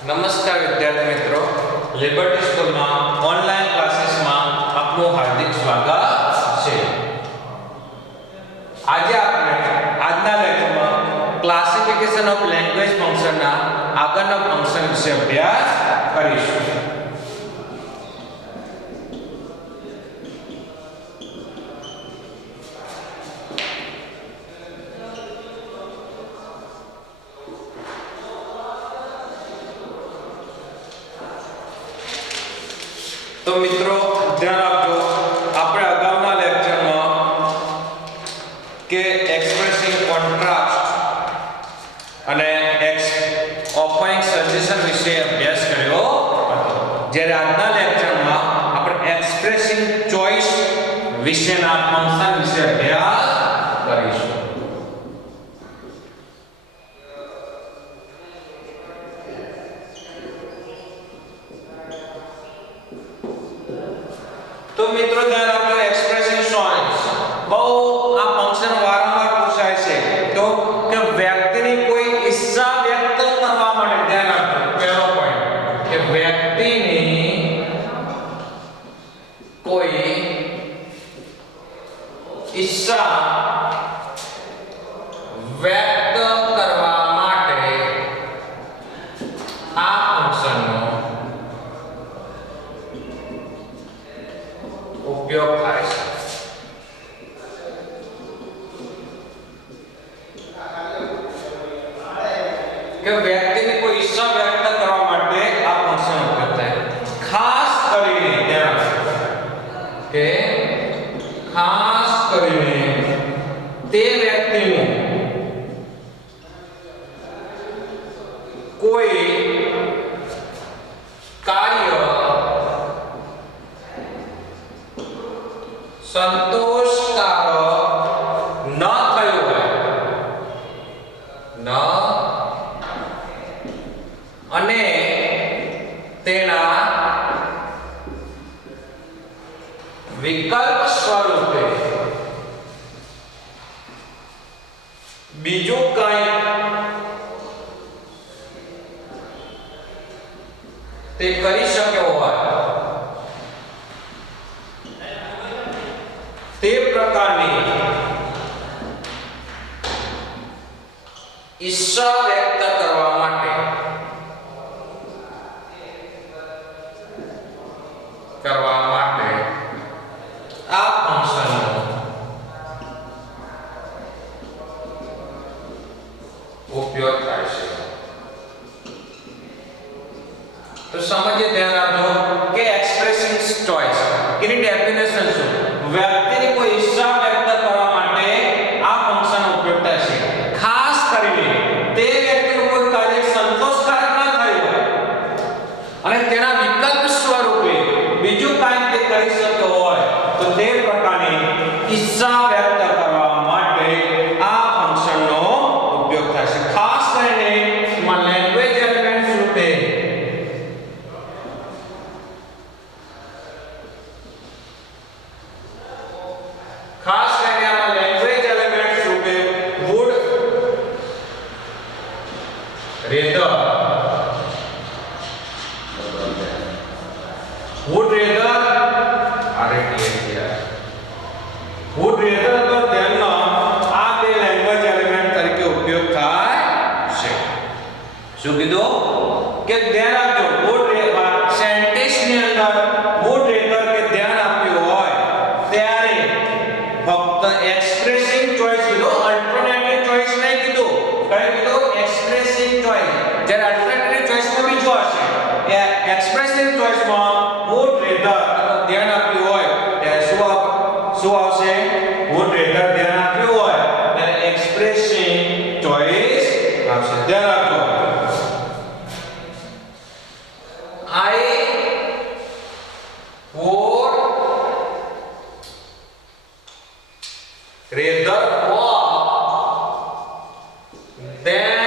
નમસ્કાર વિદ્યાર્થી મિત્રો, લિબર્ટી સ્કૂલમાં ઓનલાઈન ક્લાસીસમાં આપનું હાર્દિક સ્વાગત છે. આજે આપણે આજના લેક્ચરમાં ક્લાસિફિકેશન ઓફ લેંગ્વેજ ફંક્શનના આગળના ફંક્શન વિશે અભ્યાસ કરીશું. તો મિત્રો ધ્યાન આપજો, આપણે અગાઉના લેક્ચરમાં કે એક્સપ્રેસિંગ કોન્ટ્રાસ્ટ અને ઓપનિંગ સજેશન વિશે અભ્યાસ કર્યો હતો, જ્યારે આજના લેક્ચરમાં આપણે એક્સપ્રેસિંગ ચોઇસ વિશેના ફંક્શન વિશે અભ્યાસ કરીશું. તો મિત્રો ધ્યાન આપજો, એક્સપ્રેસિંગ ચોઇસ બહુ આ ફંક્શન વારંવાર પૂછાય છે. તો કે વ્યક્તિની કોઈ ઈચ્છા વ્યક્ત કરવા માટે, ધ્યાન આપજો પહેલો પોઈન્ટ કે વ્યક્તિની કોઈ ઈચ્છા વ્યક્ત કરવા માટે આ ફંક્શનનો ઉપયોગ થાય છે. કે વ્યક્તિની કોઈ ઈચ્છા વ્યક્ત કરવા માટે આ ફંક્શન ઉપયોગ થાય. ખાસ કરીને ધ્યાન કે ખાસ કરીને તે વ્યક્તિનું કોઈ કાર્ય સંતોષકારક ન થયું હોય અને તેના વિકલ્પ સ્વરૂપે બીજું કંઈ તે કરી શક્યો હોય તે પ્રકારની ઈચ્છા વ્યક્ત કરવા માટે આ ફંક્શનનો ઉપયોગ થાય છે. તો સમજીએ, ધ્યાન આપજો કે એક્સપ્રેસિંગ ચોઇસ એની ડેફિનેશન શું? વ્યક્તિની કોઈ ઈચ્છા વ્યક્ત કરવા માટે આ ફંક્શનનો ઉપયોગ થાય છે. ખાસ કરીને તે વ્યક્તિનું કોઈ કાર્ય સંતોષકારક ન થયું હોય અને તેના વિકલ્પ સ્વરૂપે બીજું કાંઈ તે કરી શક્યો હોય તો તે પ્રકારની ઈચ્છા વ્યક્ત કરવા માટે આ ફંક્શનનો ઉપયોગ થાય છે. ખાસ કરીને એમાં લેંગ્વેજ એલિમેન્ટ રૂપે ખાસ કરીને આમાં લેંગ્વેજ એલિમેન્ટ રૂપે વુડ રેધર તો તેમનો આ બે લેંગ્વેજ એલિમેન્ટ તરીકે ઉપયોગ થાય છે. શું કીધું કે ધ્યાન આપજો, વુડ રેધર સેન્ટેન્સ ની અંદર વુડ રેધર કે ધ્યાન આપ્યું હોય ત્યારે ફક્ત એક્સપ્રેસિંગ ચોઇસ કીધું, અલ્ટરનેટિવ ચોઇસ નહીં કીધું. કઈ કીધું? Expressing choice. જ્યારે અલ્ટરનેટિવ ચોઇસમાં બીજો હશે, એ એક્સપ્રેસિંગ ચોઇસમાં વુડ રેધર ધ્યાન આપ્યું હોય ત્યારે શું આવશે? વુડ રેધર ધ્યાન આપ્યું હોય ત્યારે એક્સપ્રેસિંગ ચોઇસ આવશે. ધ્યાન આપજો, I would rather walk than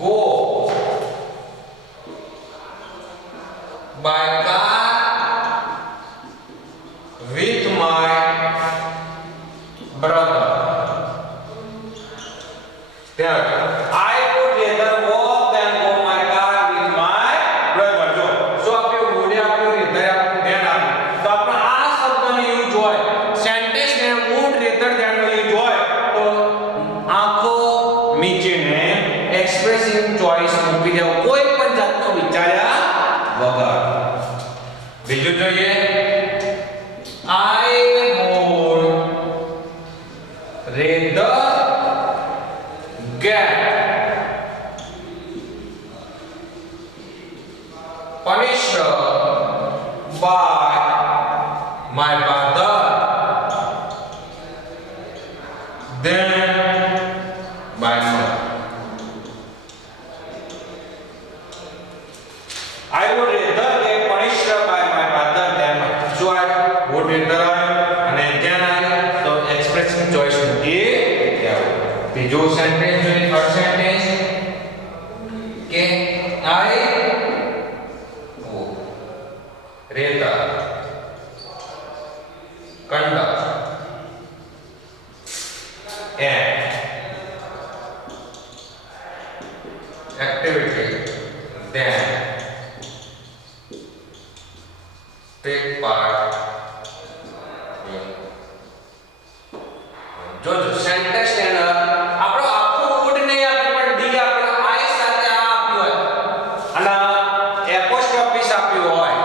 go by car with my brother. I would rather walk than go my car choice મૂકી દેવો, કોઈ પણ જાતનો વિચાર્યા વગર. બીજું જોઈએ, I would rather get punished by my father than by mother. I would rather get punished by my father than my. So I would rather અને ત્યાં આવ્યા તો એક્સપ્રેશન ચોઈસ મૂકી દેવું. બીજો સેન્ટેન્સ જોઈએ, થર્ડ સેન્ટેન્સ કે I would rather conduct an activity than take part in. જો સેન્ટેન્સ ને આપણો આખો વુડ નહીં આપે પણ ડી આપણે આઈ સાથે આ આપ્યું હોય અને એપોસ્ટ્રોફીસ આપ્યું હોય,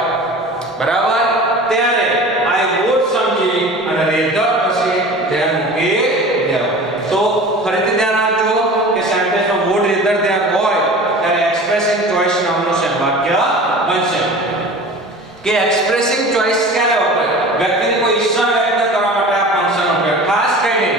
બરાબર, ત્યારે આઈ વુડ સમજી અને રેધર પછી ધ્યાન મૂકી દેવું. તો ફરીથી ધ્યાન આપજો કે સેન્ટેન્સમાં વુડ રેધર ધ્યાન હોય ત્યારે એક્સપ્રેસિંગ ચોઈસ નામનું વાક્ય બનશે. કે એક્સપ્રેસિંગ ચોઈસ ક્યારે વપરાય? વ્યક્તિની કોઈ ઈચ્છા વ્યક્ત કરવા માટે આ ફંક્શન વપરાય. ખાસ કરીને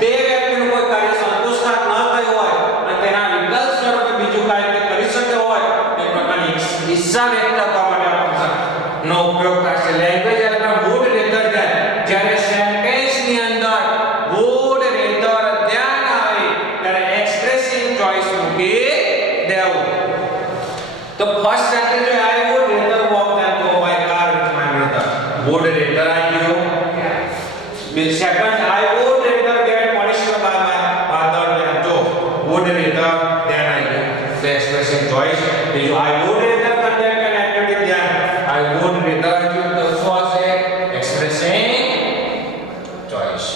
તે વ્યક્તિનું કોઈ કાર્ય સંતુષ્ટ ન થયું હોય અને તેના વિકલ્પ સ્વરૂપે બીજું કાર્ય કરી શક્યો હોય તે પ્રકારની ઈચ્છા વ્યક્ત કરવા માટે આ ફંક્શનનો ઉપયોગ થાય છે. Language element would rather than, જ્યારે સેન્ટેન્સની અંદર વુડ રેધર ધેન આવે ત્યારે એક્સપ્રેસિંગ ચોઈસ મૂકી દેવું. તો ફર્સ્ટ સેન્ટેન્સ જો I would rather walk than go by car with my brother, would rather આવી ગયો. Second I would rather get punished by my father than જો વુડ રેધર ધેન આવી ગયો તો એક્સપ્રેસિંગ ચોઈસ. બીજું I would rather conduct an activity than, I would rather આવી ગયું તો શું હશે? Expressing choice.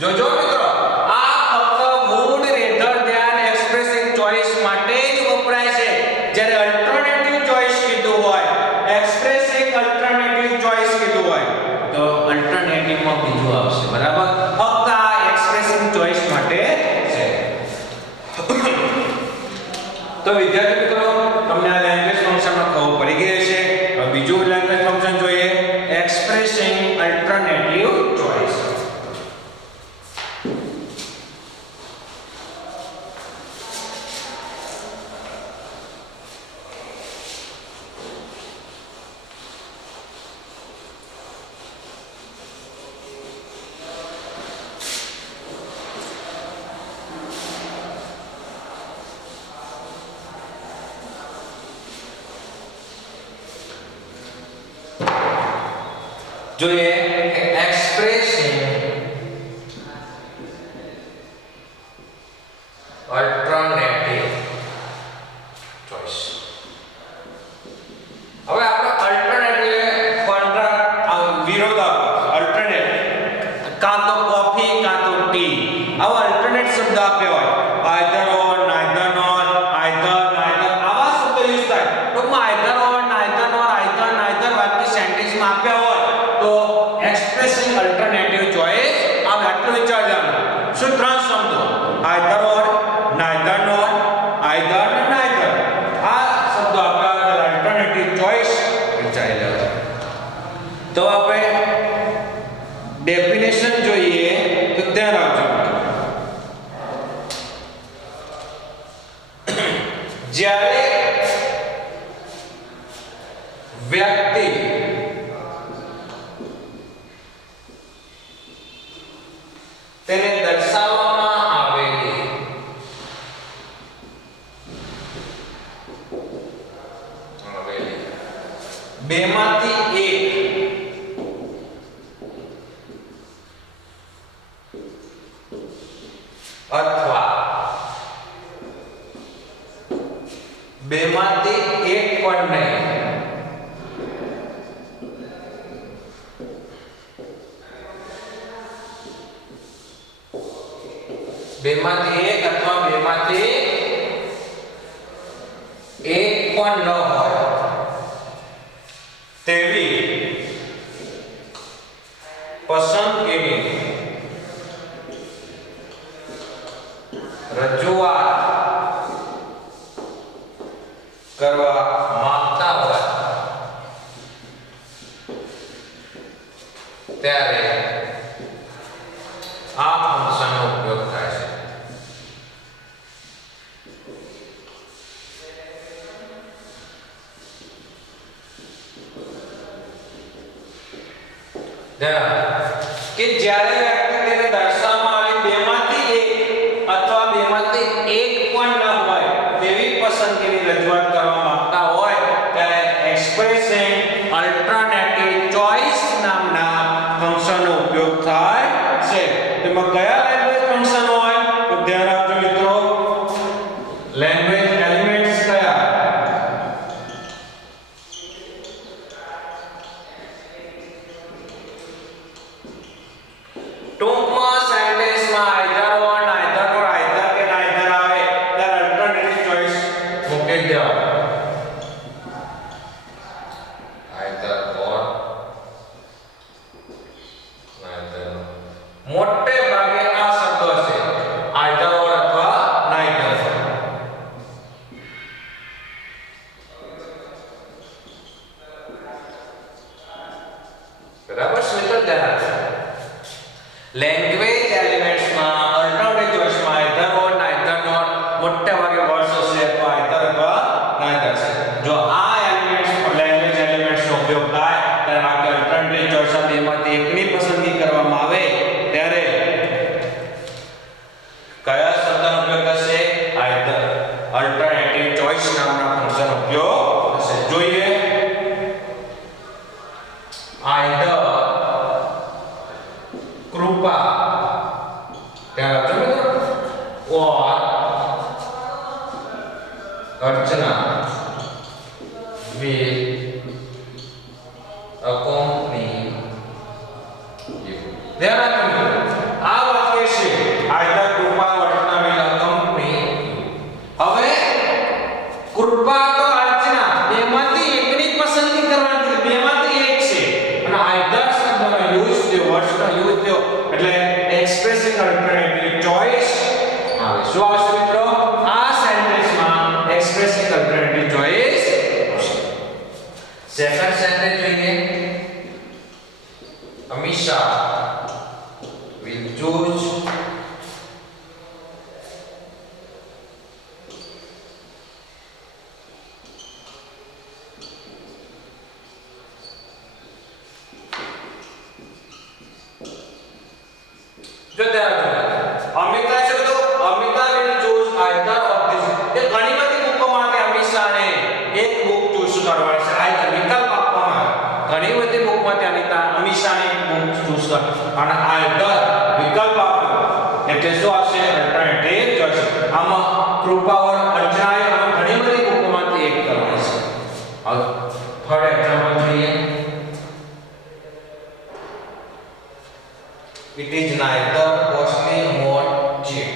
જોજો મિત્રો, આ ફક્ત would rather than expressing choice માટે જ વપરાય છે. જ્યારે અલ્ટરનેટિવ ચોઈસ કીધું હોય, એક્સપ્રેસિંગ અલ્ટરનેટિવ ચોઈસ કીધું હોય તો અલ્ટરનેટિવમાં બીજું આવશે, બરાબર. ફક્ત આ એક્સપ્રેસિંગ ચોઈસ માટે છે. તો વિદ્યાર્થી મિત્રો, તમને આ લેંગ્વેજ ફંક્શનમાં ખબર પડી ગઈ હશે. હવે બીજું લેંગ્વેજ ફંક્શન જોઈએ, એક્સપ્રેસિંગ અલ્ટરનેટિવ ચોઈસ. જોઈએ એક્સપ્રેસિંગ અલ્ટરનેટિવ ચોઈસ. હવે આપણે અલ્ટરનેટિવ કોન્ટ્રાક્ટ વિરોધાભાસ, અલ્ટરનેટ કાં તો કોફી કાં તો ટી, આવા અલ્ટરનેટ શબ્દ આપ્યા હોય, either or, neither nor, either neither, આવા શબ્દ યુઝ થાય. ટૂંકમાં either or, neither nor, either neither વાક્ય સેન્ટેન્સમાં આપ્યા હોય તો એક્સપ્રેસિંગ અલ્ટરનેટિવ ચોઈસ આવે. આટલું વિચાર લેવાનું. શું ત્રણ શબ્દો either or, neither nor, either ને નાઈધર, આ શબ્દો આપ્યા હોય તો અલ્ટરનેટિવ ચોઈસ વિચારી લેવાનું. તો આપણે ડેફિનેશન જોઈએ તો ધ્યાન રાખજો. જ્યારે વ્યક્તિ તેને દર્શાવવામાં આવેલી બેમાંથી એક અથવા બેમાંથી એક પણ નહીં, બેમાંથી એક અથવા બેમાંથી એક પણ ન હોય તેવી પસંદગીની રજૂઆત કરવા માંગતા હોય ત્યારે આ ફંક્શનનો ઉપયોગ થાય છે. કે જ્યારે વ્યક્તિ તેને દર્શાવવામાં આવે બેમાંથી એક અથવા બેમાંથી એક પણ ન હોય તેવી પસંદગીની રજૂઆત કરવા માંગતા હોય ત્યારે એક્સપ્રેસિંગ અલ્ટરનેટિવ ચોઇસ નામના ફંક્શનનો ઉપયોગ થાય છે. તેમાં કયા લેંગ્વેજ ફંક્શન હોય તો ધ્યાન રાખજો મિત્રો. લેંગ્વેજ એલિમેન્ટ્સ કયા? ટૂંકમાં સેન્ટેન્સમાં either or neither or either કે નાઇધર આવે ત્યારે અલ્ટરનેટિવ ચોઇસ મૂકી દેવાનું. Either or neither. મોટે ભાગે આ શબ્દો છે આઇધર ઓર અથવા નાઇધર. બરાબર છે મિત્રો. ધ્યાન language એલિમેન્ટ્સમાં alternative ચોઇસમાં either or neither નોર મોટે ભાગે વર્ડ્સ હશે તો આઇધર અથવા નાઇધર છે. જો આ એલિમેન્ટ્સ લેંગ્વેજ એલિમેન્ટ્સનો ઉપયોગ થાય ત્યારે વાક્ય અલ્ટરનેટિવ ચોઇસમાં બેમાંથી એકની પસંદગી કરવામાં આવે ત્યારે કયા શબ્દનો ઉપયોગ થશે? આઇધર. અલ્ટરનેટિવ ચોઇસ નામના ફંક્શનનો ઉપયોગ થશે. જોઈએ either Kripa or Archana will accompany you. ધ્યાન રાખજો આ વાક્ય છે either Kripa or Archana will accompany you. હવે કૃપા તો અર્ચના બેમાંથી એકની પસંદગી કરવાની છે. બેમાંથી એક છે અને આઇધર શબ્દનો યુઝ થયો વર્ડ્સનો યુઝ થયો એટલે એક્સપ્રેસિંગ અલ્ટરનેટિવ ચોઇસ આવે. શું આવશે મિત્રો? આ સેન્ટેન્સમાં expressing alternative choice. Second sentence જોઈએ. અમીશા will choose જો અમિતા છે તો Amita will choose either of these. એ ઘણી બધી બુકો માટે અમીશાને એક બુક ચૂઝ કરવાની છે. આઈધર વિકલ્પ આપવામાં આવે. ઘણી બધી બુક માટે અમીશાને એક બુક ચૂઝ કર અને આઈધર વિકલ્પ આપ્યો એટલે શું આવશે? Alternative choice. આમાં કૃપા ઓર અર્ચનાએ ઘણી બધી બુકોમાંથી એક કરવાની છે. હવે થર્ડ એક્ઝામ્પલ જોઈએ. It is neither costly nor cheap.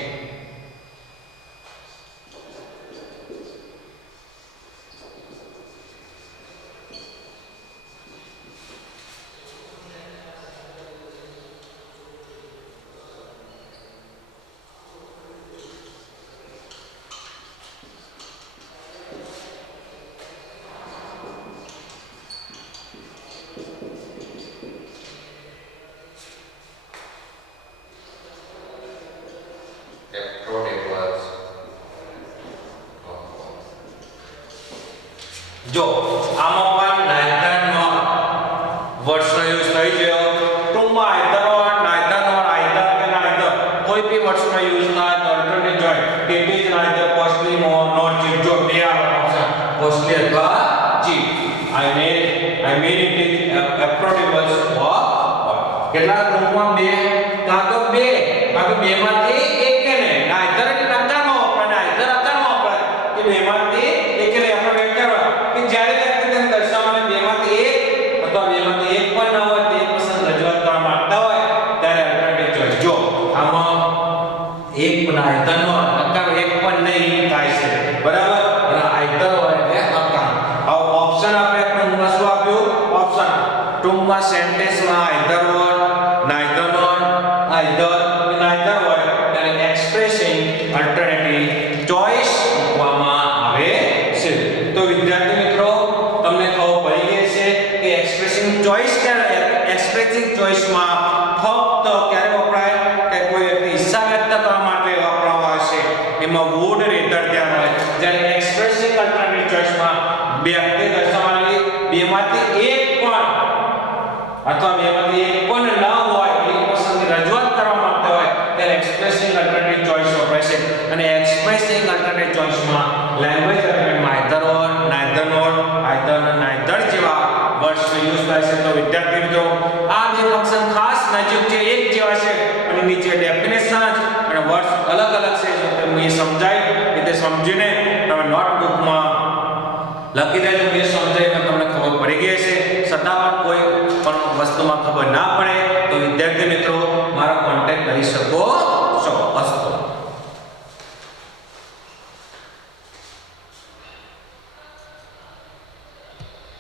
જો આમાં પણ નાઇધર નોર વર્ડ્સનો યુઝ થઈ ગયો. ટૂંકમાં either or neither nor either કે નાઇધર કોઈ બી વર્ડ્સનો યુઝ થાય તો alternative choice. It is neither costly nor cheap. જો બે ઓપ્શન કોસ્ટલી અથવા cheap. I mean it is affordable or કેટલા ટૂંકમાં બે કાં તો બેમાંથી એક કે ને નાઇધર એટલે નકારમાં વપરાય નાઇધર અકારમાં વપરાય કે બેમાંથી એક ને આપણે વેટ કરવા કે જ્યારે વ્યક્તિ તેને દર્શાવવાને બેમાંથી એક અથવા બેમાંથી એક પણ ન હોય તે પસંદ રજૂઆત કરવા માંગતા હોય ત્યારે અલ્ટરનેટિવ ચોઇસ. જો આમાં એક પણ સેન્ટેન્સમાં either or neither or either neither હોય ત્યારે એક્સપ્રેસિંગ અલ્ટરનેટિવ ચોઇસ મૂકવામાં આવે છે. તો વિદ્યાર્થી મિત્રો તમને ખબર પડી ગઈ છે કે એક્સપ્રેસિંગ ચોઇસ ક્યારે એક્સપ્રેસિંગ ચોઇસમાં ફક્ત ક્યારે વપરાય કે કોઈ વ્યક્તિ ઈચ્છા વ્યક્ત કરવા માટે વપરાવા આવશે એમાં વુડ રેધર ત્યાં હોય. જ્યારે એક્સપ્રેસિંગ અલ્ટરનેટિવ ચોઇસમાં વ્યક્તિ દર્શાવવાની બેમાંથી એક પણ અથવા બેમાંથી એક પણ ન હોય એ પસંદ રજૂઆત કરવા માંગતા હોય ત્યારે એક્સપ્રેસિંગ અલ્ટરનેટિવ ચોઇસ વપરાય છે. અને એક્સપ્રેસિંગ અલ્ટરનેટિવ ચોઇસમાં લેંગ્વેજ એલિમેન્ટમાં either or neither or either neither જેવા વર્ડ્સ યુઝ થાય છે. તો વિદ્યાર્થી મિત્રો આ બે ફંક્શન ખાસ નજીક છે, એક જેવા છે અને નીચે ડેફિનેશન અને વર્ડ્સ અલગ અલગ છે. તો હું એ સમજાય રીતે સમજીને તમે નોટબુકમાં લખી દેજો.